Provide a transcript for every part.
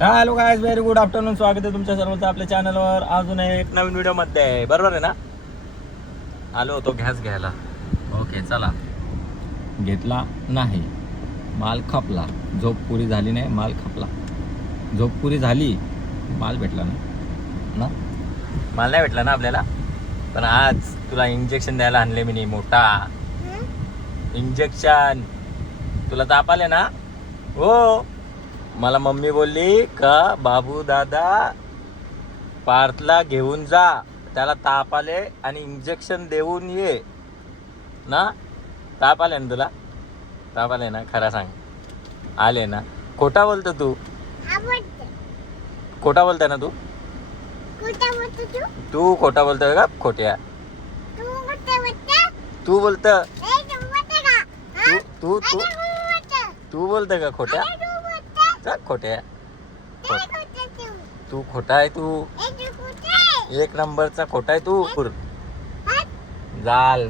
Hello guys, very good afternoon. स्वागत आहे तुमच्या सर्वांचं आपल्या चॅनलवर. अजून एक नवीन व्हिडिओमध्ये आहे, बरोबर आहे ना. आलो होतो गॅस घ्यायला. ओके चला. घेतला नाही, माल खपला. झोप पुरी झाली नाही, माल खपला. झोप पुरी झाली, माल भेटला ना. माल नाही भेटला ना आपल्याला. पण आज तुला इंजेक्शन द्यायला आणले मी. मोठा इंजेक्शन. तुला ताप आले ना. हो, मला मम्मी बोलली का बाबू दादा पार्थला घेऊन जा, त्याला ताप आले आणि इंजेक्शन देऊन ये ना. ताप आले ना तुला? ताप आले ना? खरा सांग, आले ना? खोटा बोलतो तू. खोटा बोलताय ना तू. तू खोटा बोलतोय का? खोट्या तू बोलत. तू तू तू बोलतोय का खोट्या? खोट्या. तू खोटा आहे. तू एक नंबरचा खोटा आहे तू. जाल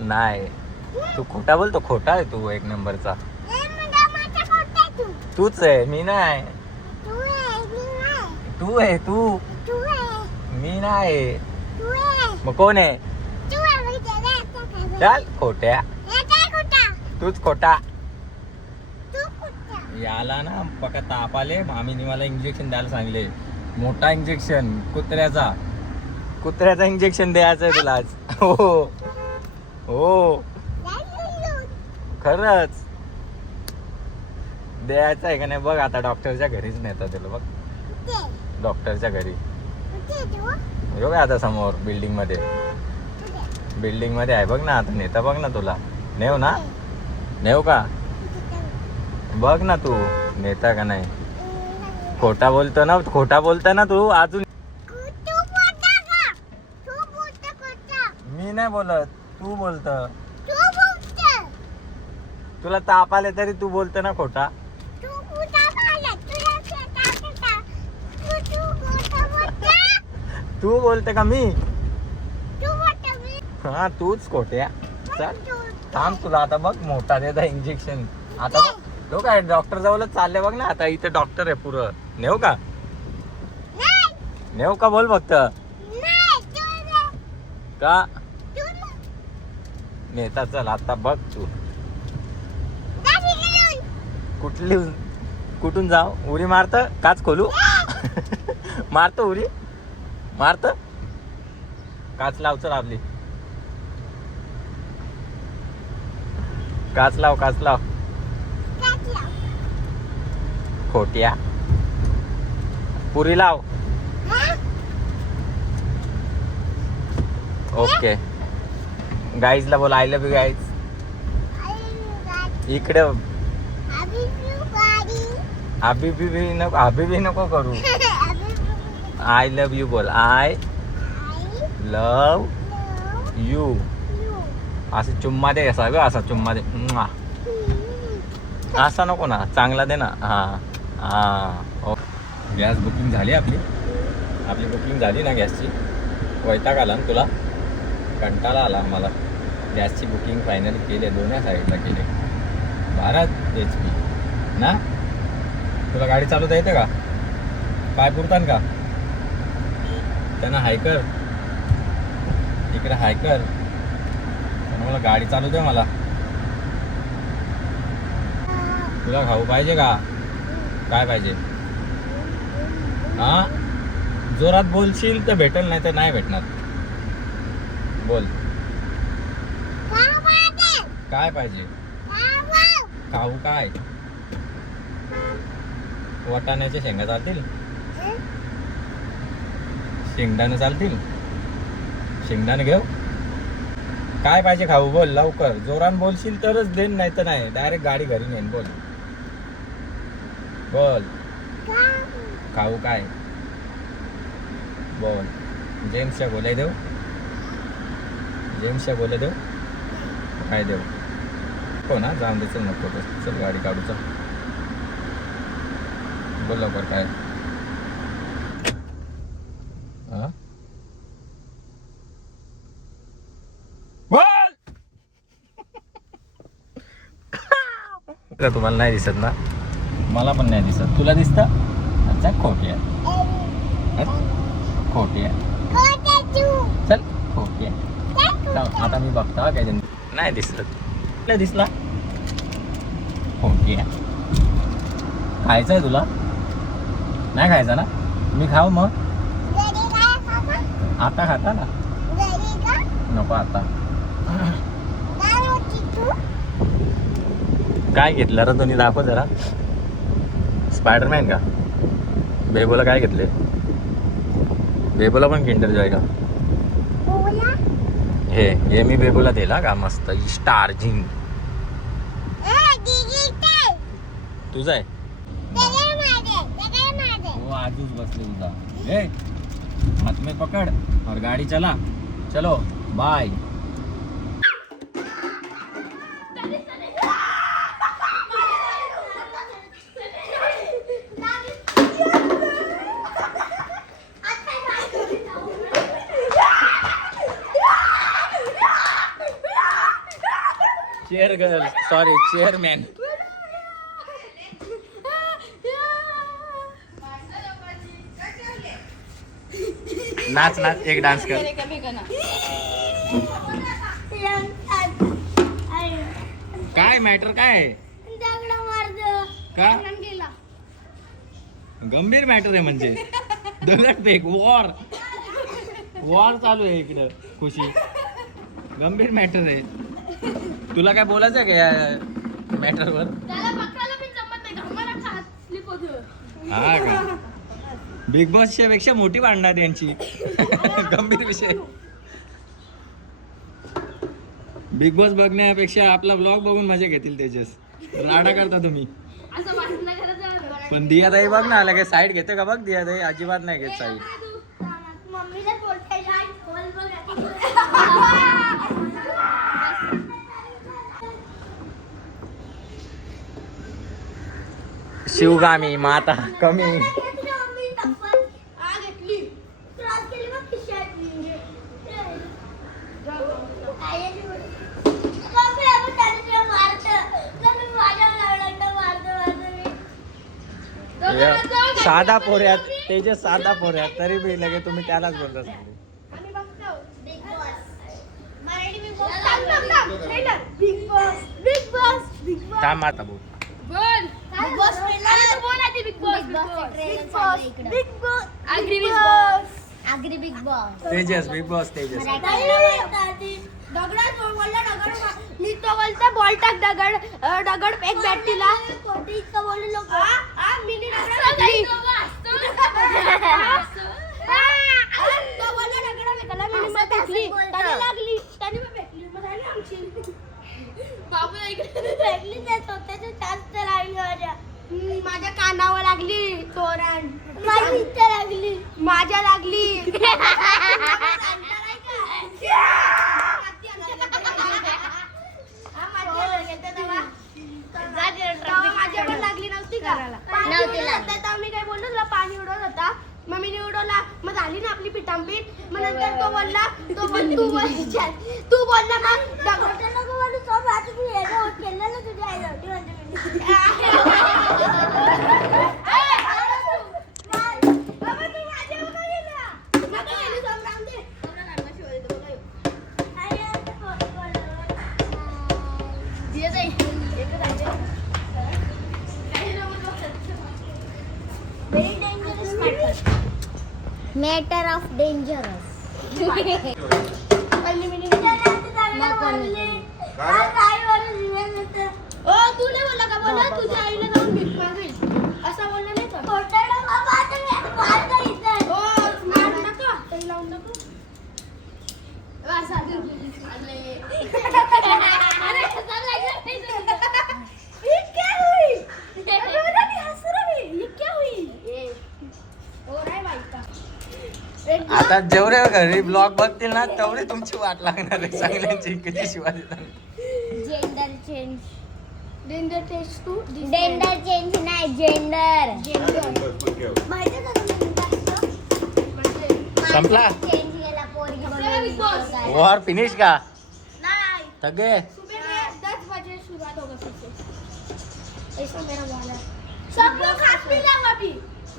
नाही, तू खोटा बोलतो. खोटा आहे तू, एक नंबरचा. तूच आहे, मी नाही. तू आहे. तू, मी नाही. मग कोण आहे? चाल खोट्या. तूच खोटा. याला ना पका ताप आले. मामीने मला इंजेक्शन द्यायला सांगले. मोठा इंजेक्शन, कुत्र्याचा इंजेक्शन द्यायचं आहे तुला आज. हो हो, खरंच द्यायचं आहे का नाही बघ. आता डॉक्टरच्या घरीच नेतात तुला. बघ डॉक्टरच्या घरी बघ, आता समोर बिल्डिंग मध्ये आहे बघ ना. आता नेता बघ ना तुला. नेऊ ना? नेऊ का? बघ ना तू नेता का नाही. खोटा बोलतो ना तू. अजून मी नाही बोलत, तू बोलत. तुला ताप आले तरी तू बोलतो ना खोटा. तू बोलते का मी? हा, तूच खोट्या. चल थांब, तुला आता बघ मोठा देता इंजेक्शन. आता बघ तो काय डॉक्टर जवळच चालले बघ ना. आता इथे डॉक्टर आहे पुरं. नेऊ का? नेऊ का? बोल फक्त. का नेता? चल आता बघ तू. कुठून जाऊ? उडी मारत? काच खोलू? मारत उडी? मारत? काच लाव. चल आपली काच लाव. खोट्या. पुरी लाव. ओके. गाईजला बोल आय लव्ह यू गाईज. इकडे अभी नको करू. आय लव्ह यू बोल. I love you. असं चुम्मा दे. असा ग, असा चुम्मा दे. असा नको ना, चांगला दे ना. हा. गॅस बुकिंग झाली आपली बुकिंग झाली ना गॅसची. वैताग आला ना तुला? कंटाळा आला मला. गॅसची बुकिंग फायनल केली. दोन्ही साईडला केले. 12 HP ना. तुला गाडी चालवता येते का? पाय पुरतान का? त्यांना हायकर इकडे हायकर. मला गाडी चालू दे. मला तुला खाऊ पाहिजे का? काय पाहिजे? हा, जोरात बोलशील तर भेटेल, नाही तर नाही भेटणार. बोल काय पाहिजे? खाऊ काय? वाटाण्याच्या शेंगा चालतील? शेंगदाणे चालतील? शेंगदाणे घेऊ? काय पाहिजे खाऊ? बोल लवकर. जोरान बोलशील तरच देईन, नाही तर नाही. डायरेक्ट गाडी घरी नेईन. बोल खाऊ काय? बोल. जेम्सच्या गोळ्या देऊ? काय देऊ? हो ना, जाऊन दे. चल नको. चल गाडी काढू. चल बोल लवकर. काय? बोल. तुम्हाला नाही दिसत ना? मला पण नाही दिसत. तुला दिसतं? अच्छा खोटी आहे. खोटी आहे. चल खोटी आहे. आता मी बघता काय नाही दिसत. नाही दिसला. खोटी आहे. खायचं आहे तुला? नाही खायचं ना? मी खाऊ मग? आता खाता ना? नको आता. काय घेतलं रे तुम्ही? दाखव जरा. स्पायडरमॅन का? बेबोला काय घेतले? बेबोला पण किंडर जॉय का? हे मी बेबोला दिला का? मस्त स्टार्जिंग. तुझा आहे? वो आजूच बसले तुझा. हाथ में पकड़ और गाड़ी चला. चलो bye. Chair girl, sorry chairman. नाच नाच, एक डान्स कर. काय मॅटर काय का? गंभीर मॅटर आहे म्हणजे. दगड फेक. वॉर चालू आहे इकडं. खुशी गंभीर मॅटर आहे. तुला काय बोलायचं आहे का या मॅटरवर? हा का? बिग बॉसच्या पेक्षा मोठी भांडणार यांची. गंभीर विषय. बिग बॉस बघण्यापेक्षा आपला ब्लॉग बघून मजा घेतील तेजस. राडा करता तुम्ही. पण दियाताई बघ ना, आला काय साईड घेते का? बघ दियाताई अजिबात नाही घेत साईड. शिवगामी माता कमी. साधा पोऱ्यात तेजस, साधा पोऱ्यात तरी बी लगे तुम्ही त्यालाच बोलता. थांब आता बोल. Tejas big boss Tejas. दगडात बोलला दगड मी तो बोलता बॉल टाक दगड दगड एक बॅट दिला कोटी इतकं बोलले लोक मिनी दगड तो बोलला दगड फेकला मिनी मग फेकली त्याने लागली त्याने मग फेकली मग झाली आमची. बाबू इकडे फेकली नाही स्वतःच्या जास्त लागली माझ्या कानावर लागली तोरण. माझी इच्छा लागली माझ्या लागली. माझ्या पण लागली नव्हती का? मी काय बोललो तुला पाणी उडवत होता मम्मीने उडवला मग झाली ना आपली पिठांपीठ. मग नंतर तो बोलला तू बोलला मग तुझ्या मॅटर ऑफ डेंजरस. तू नाही बोलला का? बोला तुझ्या आईला जाऊन भीक मागेल असं बोलला नाही का? लावून नको. आता जेवढे घरी ब्लॉग बघतील ना तेवढे तुमची वाट लागणार आहे. चांगल्यांची किती शिवा देतात. Gender change. Gender change to gender change नाही जेंडर. माहिती का संपला चेंज केला पोरगी. वॉर फिनिश का? नाही सगळे 10 बजे सुरुवात होगा फिर से. ऐसा मेरा वाला सब लोग हाथ मिलाओ अभी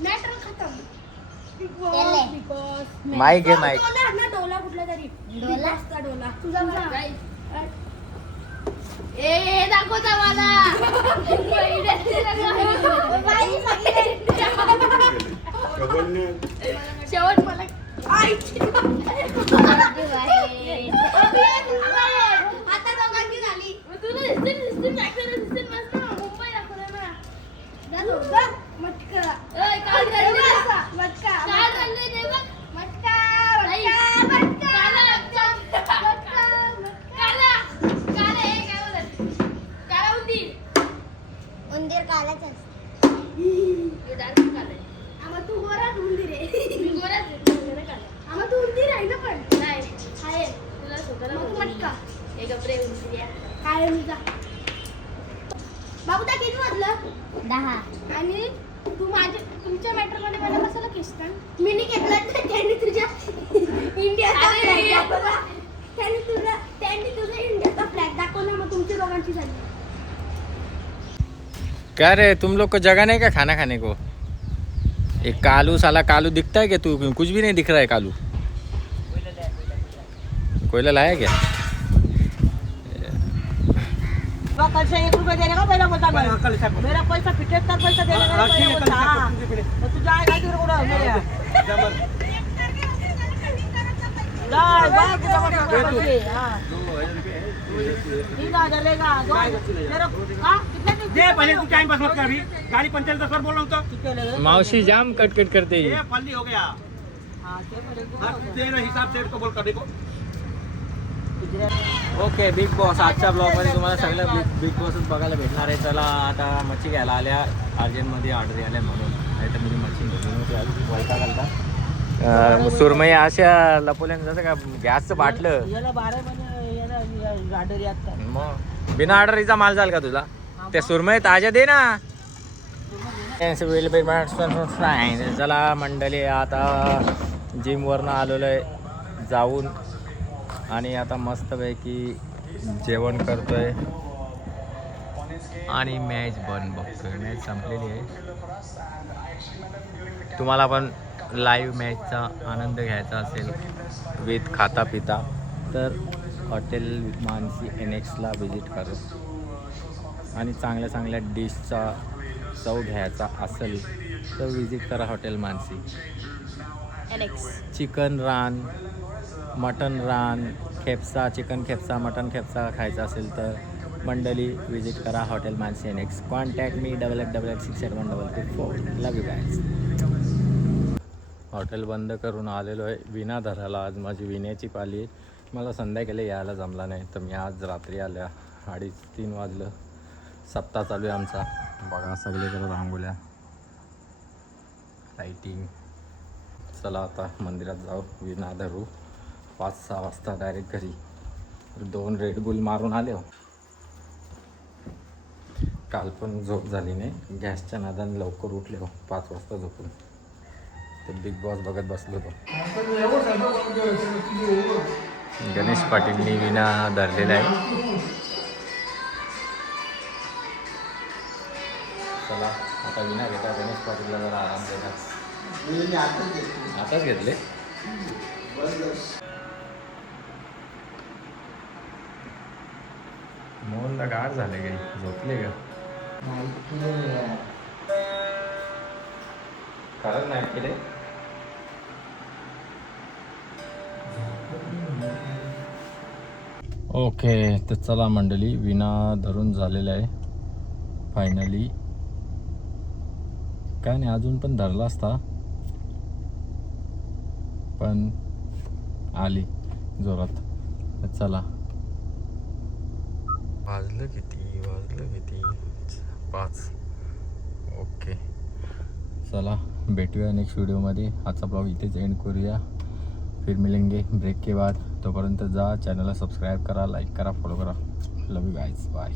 मैटर खत्म माईक आहे माईक. ना डोला कुठला तरी डोला डोला तुझा ए दाखवता मला शेवट मला आता दोघांची झाली तुला दिसतील मस्त मुंबई दाखवलं ना मटका मटका उंदीर कालाच असते आम्हा तू गोराच उंदीर आहे आम्हा तू उंदीर आहे ना पण नाही आहे तुला स्वतःला मटका एक अप्रे उंदीर काय तुझा बाबू त्या किती वाजलं 10 आणि तू माझ्या तुमच्या मॅटर मध्ये मला कशाला खेचता मी नाही घेतला त्यांनी तुझ्या इंडियाचा फ्लॅग दाखवला त्यांनी तुझा इंडियाचा फ्लॅग दाखवला मग तुमच्या दोघांची झाली क्या रे तुम लोग को जगह नहीं क्या खाना खाने को? एक कालू साला कालू दिखता है क्या? तू कुछ भी नहीं दिख रहा है कालू. कोयला लाया क्या? कल से 1 रुपया देने का पहला बोलता मैं मेरा पैसा 75 पैसा देने का पहले बोलता तो तू जाएगा किधर को मेरे ला बाय कुछ मत हां 3000 लेगा तेरा हां कितने दे पहले तू टाइम पास मत कर अभी गाड़ी पंचर तो सर बोल रहा हूं तो कितने लेगा मावशी जाम कट कट करते ये ही. फल्ली हो गया हां ते पहले हाँ, तेरा हिसाब से तो बोल कर देखो ओके बिग बॉस आजच्या ब्लॉगमध्ये तुम्हाला सगळं बिग बॉसच बघायला भेटणार आहे. चला आता मच्छी घ्यायला आल्या अर्जंटमध्ये ऑर्डर आल्या म्हणून नाही तर मी मच्छी घेऊन होती आज वैता घालता सुरमई अशा लपवल्यानं जातं का गॅसचं बाटलं याला 12 महिने याला ऑर्डर येतात मग बिना ऑर्डरीचा माल झाला का तुझा? त्या सुरमई ताज्या दे ना. चला मंडळी आता जिमवरनं आलेलो आहे जाऊन आणि आता मस्तपैकी जेवण करतोय आणि मॅच बघतोय. मॅच संपलेली आहे. तुम्हाला पण लाईव्ह मॅचचा आनंद घ्यायचा असेल विथ खाता पिता तर हॉटेल मानसी NXला व्हिजिट करा आणि चांगल्या चांगल्या डिशचा चव घ्यायचा असेल तर व्हिजिट करा हॉटेल मानसी. चिकन रान, मटन रान, खेपसा, चिकन खेपसा, मटन खेपसा खायचा असेल तर मंडळी व्हिजिट करा hotel Mansi NX. Contact me 8888681224. Love you guys. Hotel बंद करून आलेलो आहे विणाधराला. आज माझी विण्याची पाली आहे. मला संध्याकाळी यायला जमला नाही तर मी आज रात्री आल्या 2:30-3 वाजलं. सप्ताह चालू आहे आमचा. बघा सगळीकडे रांगोळ्या, लाईटिंग. चला आता मंदिरात जाऊ. विणा धरू. 5-6 वाजता डायरेक्ट घरी. 2 रेड बुल मारून आले हो. काल पण झोप झाली नाही. गॅसच्या नादाने लवकर उठले हो. 5 वाजता झोपून ते बिग बॉस बघत बसलो होतो. गणेश पाटीलनी विणा धरलेला आहे. चला आता विणा घेता. गणेश पाटीलला जरा आराम देतात. आताच घेतले. मोहनला गाठ झाले काही झोपले का? खरंच नाही केले. ओके तर चला मंडळी विणा धरून झालेला आहे फायनली. काय नाही अजून पण धरला असता पण आली जोरात. चला वाजलं किती 5. ओके चला भेटूया नेक्स्ट व्हिडिओमध्ये. आजचा ब्लॉग इथेच एंड करूया. फिर मिलेंगे ब्रेक के बाद. तोपर्यंत जा चॅनलला सबस्क्राईब करा, लाईक करा, फॉलो करा. लव यू गाईज. बाय.